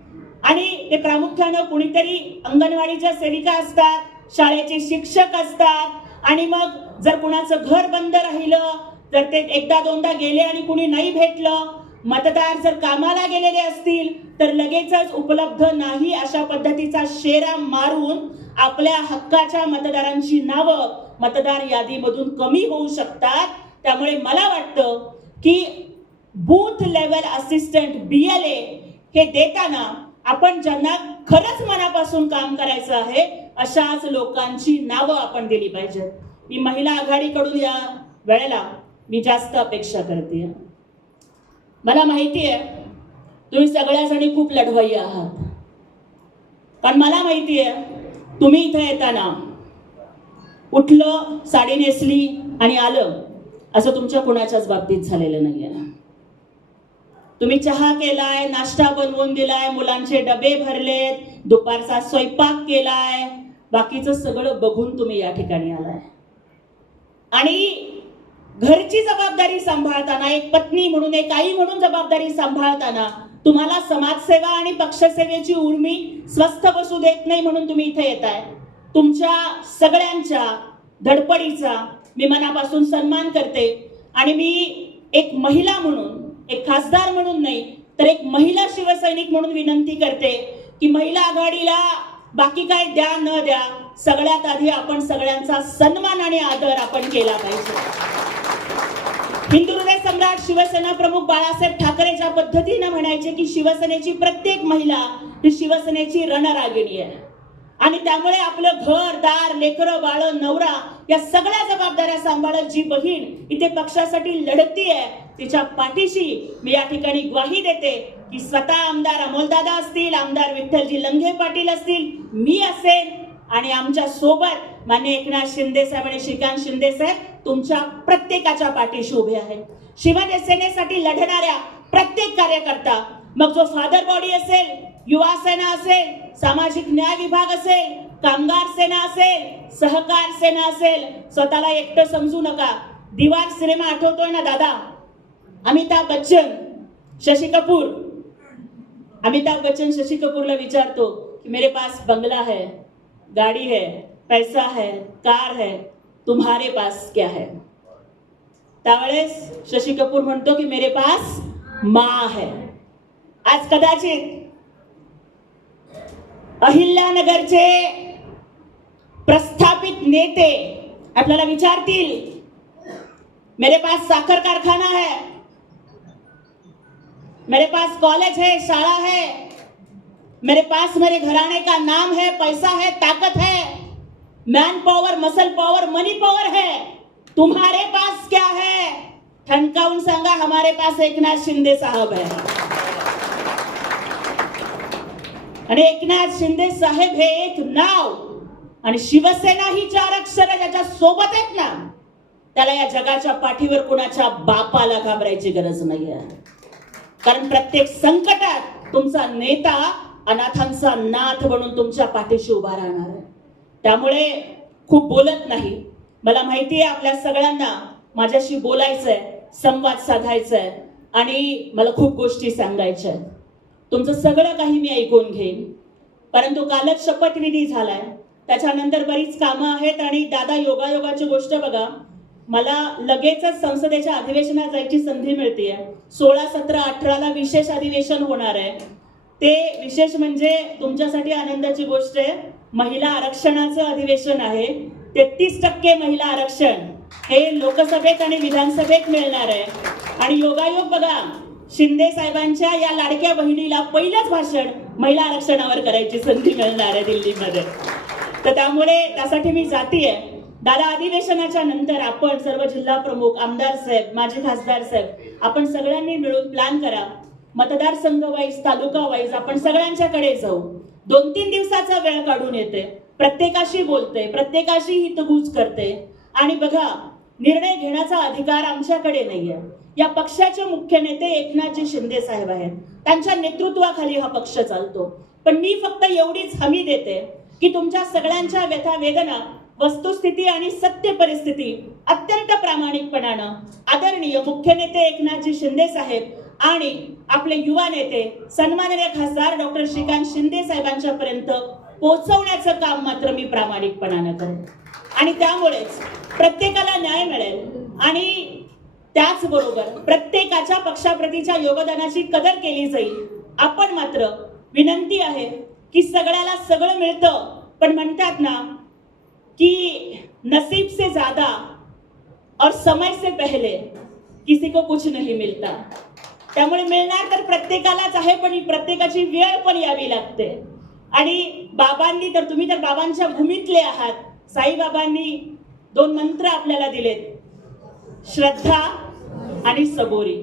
आणि ते प्रामुख्यानं कुणीतरी अंगणवाडीच्या सेविका असतात, शाळेचे शिक्षक असतात आणि मग जर कुणाचं घर बंद राहिलं तर ते एकदा दोनदा गेले आणि कुणी नाही भेटलं, मतदार जर कामाला गेलेले असतील तर लगेचच उपलब्ध नाही अशा पद्धतीचा शेरा मारून आपल्या हक्काच्या मतदारांची नावं मतदार यादीमधून कमी होऊ शकतात. त्यामुळे मला वाटतं की बूथ लेवल असिस्टंट BLA हे देताना आपण ज्यांना खरंच मनापासून काम करायचं आहे अशाच लोकांची नावं आपण दिली पाहिजेत. मी महिला आघाडीकडून या वेळेला मी जास्त अपेक्षा करते. मला माहिती आहे तुम्ही सगळ्या जणी खूप लढवय्या आहात, पण मला माहिती आहे तुम्ही इथं येताना उठलं, साडी नेसली आणि आलं असं तुमच्या कुणाच्याच बाबतीत झालेलं नाहीये. तुम्ही चहा केलाय, नाश्ता बनवून दिलाय, मुलांचे डबे भरलेत, दुपारचा स्वयंपाक केलाय, बाकीचं सगळं बघून तुम्ही या ठिकाणी आलाय. आणि घरची जबाबदारी सांभाळताना, एक पत्नी म्हणून, एक आई म्हणून जबाबदारी सांभाळताना तुम्हाला समाजसेवा आणि पक्षसेवेची उर्मी स्वस्थ बसू देत नाही म्हणून तुम्ही इथे येताय. तुमच्या सगळ्यांच्या धडपडीचा मी मनापासून सन्मान करते आणि मी एक महिला म्हणून, एक खासदार म्हणून नाही तर एक महिला शिवसैनिक म्हणून विनंती करते की महिला आघाडीला बाकी काय द्या न द्या, सगळ्यात आधी आपण सगळ्यांचा सन्मान आणि आदर आपण केला पाहिजे. हिंदू हृदय सम्राट शिवसेना प्रमुख बाळासाहेब ठाकरे ज्या पद्धतीने म्हणायचे की शिवसेनेची प्रत्येक महिला ही शिवसेनेची रणरागिणी आहे आणि त्यामुळे आपलं घर दार, लेकरं बाळ, नवरा या सगळ्या जबाबदाऱ्या सांभाळत जी बहीण इथे पक्षासाठी लढतीये तिच्या पाठीशी मी या ठिकाणी ग्वाही देते की स्वतः आमदार अमोलदादा असतील, आमदार विठ्ठलजी लंघे पाटील असतील, मी असेल आणि आमच्या सोबत मान्य एकनाथ शिंदे साहेब आणि श्रीकांत शिंदे साहेब तुमच्या प्रत्येकाच्या पाठीशी उभे आहेत. शिवसेनेसाठी लढणाऱ्या प्रत्येक कार्यकर्ता, मग जो फादर बॉडी असेल, युवा सेना असेल, सामाजिक न्याय विभाग असेल, कामगार सेना असेल, सहकार सेना असेल, स्वतःला एकटं समजू नका. दीवार सिनेमा आठवतोय ना दादा? अमिताभ बच्चन, शशि कपूर, अमिताभ बच्चन शशि कपूरला विचारतो कि मेरे पास बंगला है, गाड़ी है, पैसा है, कार है, तुम्हारे पास क्या है? त्यावेळेस शशि कपूर म्हणतो की मेरे पास माँ है. आज कदाचित अहिल्यानगरचे प्रस्थापित नेते आपल्याला विचारतील, मेरे पास साखर कारखाना है, मेरे पास कॉलेज है, शाला है, मेरे पास मेरे घराने का नाम है, पैसा है, ताकत है, मैन पावर, मसल पावर, मनी पावर है, तुम्हारे पास क्या है? ठणकावून सांगा, हमारे पास एकनाथ शिंदे साहब है. आणि एकनाथ शिंदे साहेब हे एक नाव आणि शिवसेना ही 4 अक्षर ज्याच्या सोबत आहेत ना, त्याला या जगाच्या पाठीवर कोणाच्या बापाला घाबरायची गरज नाहीये. कारण प्रत्येक संकटात तुमचा नेता अनाथांचा नाथ बनून तुमच्या पाठीशी उभा राहणार आहे. त्यामुळे खूप बोलत नाही. मला माहिती आहे आपल्या सगळ्यांना माझ्याशी बोलायचंय, संवाद साधायचाय आणि मला खूप गोष्टी सांगायच्या आहेत. तुमचं सगळं काही मी ऐकून घेईन. परंतु कालच शपथविधी झालाय, त्याच्यानंतर बरीच कामं आहेत आणि दादा योगायोगाची गोष्ट बघा, मला लगेचच संसदेच्या अधिवेशनात जायची संधी मिळतेय. 16, 17, 18ला विशेष अधिवेशन होणार आहे. ते विशेष म्हणजे तुमच्यासाठी आनंदाची गोष्ट आहे, महिला आरक्षणाचं अधिवेशन आहे. 33% महिला आरक्षण हे लोकसभेत आणि विधानसभेत मिळणार आहे. आणि योगायोग बघा, शिंदे साहेबांच्या या लाडक्या बहिणीला पहिलंच भाषण महिला आरक्षणावर करायची संधी मिळणार आहे दिल्लीमध्ये. तर त्यामुळे त्यासाठी मी जातीये. दादा, अधिवेशनाच्या नंतर आपण सर्व जिल्हा प्रमुख, आमदार साहेब, माजी खासदार साहेब, आपण सगळ्यांनी मिळून प्लॅन करा. मतदारसंघ वाईज, तालुका वाईज आपण सगळ्यांच्याकडे जाऊ. 2-3 दिवसाचा वेळ काढून येते, प्रत्येकाशी बोलते, प्रत्येकाशी हितगुज करते. आणि बघा, निर्णय घेण्याचा अधिकार आमच्याकडे नाहीये. या पक्षाचे मुख्य नेते एकनाथजी शिंदे साहेब आहेत, त्यांच्या नेतृत्वाखाली हा पक्ष चालतो. पण मी फक्त एवढीच हमी देते की तुमच्या सगळ्यांच्या व्यथा वेदना, वस्तुस्थिती आणि सत्य परिस्थिती अत्यंत प्रामाणिकपणानं आदरणीय मुख्य नेते एकनाथजी शिंदे साहेब आणि आपले युवा नेते सन्माननीय खासदार डॉक्टर श्रीकांत शिंदे साहेबांच्या पर्यंत पोहोचवण्याचं काम मात्र मी प्रामाणिकपणानं करेन. आणि त्यामुळेच प्रत्येकाला न्याय मिळेल आणि त्याचबरोबर प्रत्येकाच्या पक्षाप्रतीच्या योगदानाची कदर केली जाईल. आपण मात्र विनंती आहे की सगळ्याला सगळं मिळतं, पण म्हणतात ना कि नसीब से ज्यादा और समय से पहले किसी को कुछ नहीं मिलता. त्यामुळे मिळणार तर प्रत्येकालाच आहे, पण ही प्रत्येकाची वेळ पण यावी लागते. आणि बाबांनी तर, तुम्ही तर बाबांच्या भूमीतले आहात. साईबाबांनी 2 मंत्र आपल्याला दिलेत, श्रद्धा आणि सबोरी.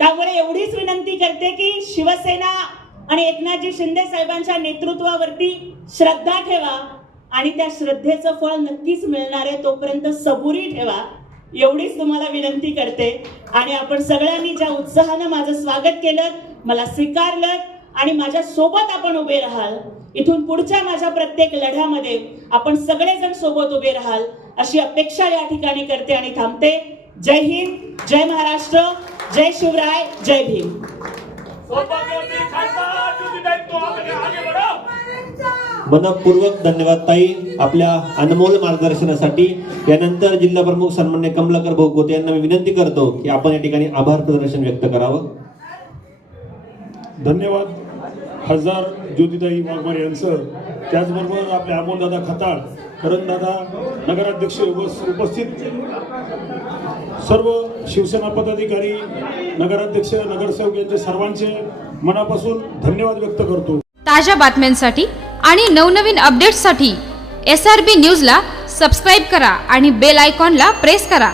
त्यामुळे एवढीच विनंती करते की शिवसेना आणि एकनाथजी शिंदे साहेबांच्या नेतृत्वावरती श्रद्धा ठेवा आणि त्या श्रद्धेचं फळ नक्कीच मिळणार आहे. तोपर्यंत सबुरी ठेवा, एवढीच तुम्हाला विनंती करते. आणि आपण सगळ्यांनी ज्या उत्साहानं माझं स्वागत केलं, मला स्वीकारलं आणि माझ्या सोबत आपण उभे राहाल, इथून पुढच्या माझ्या प्रत्येक लढ्यामध्ये आपण सगळेजण सोबत उभे राहाल, अशी अपेक्षा या ठिकाणी करते आणि थांबते. जय हिंद, जय महाराष्ट्र, जय शिवराय, जय भीम. मनपूर्वक धन्यवाद ताई आपल्या अनमोल मार्गदर्शनासाठी. यानंतर जिल्हा प्रमुख सन्माननीय कमलाकर भाऊ गोते यांना मी विनंती करतो की आपण या ठिकाणी आभार प्रदर्शन व्यक्त करावं. धन्यवाद खासदार ज्योतिताई वाघमारे यांचं. त्याचबरोबर आपले अमोलदादा खताळ, करणदादा नगराध्यक्ष उपस्थित सर्व शिवसेना पदाधिकारी, नगराध्यक्ष, नगरसेवक यांचे सर्वांचे मनापासून धन्यवाद व्यक्त करतो. ताज्या बातम्यांसाठी आणि नवनवीन अपडेट्ससाठी SRB न्यूजला सबस्क्राईब करा आणि बेल आयकॉनला प्रेस करा.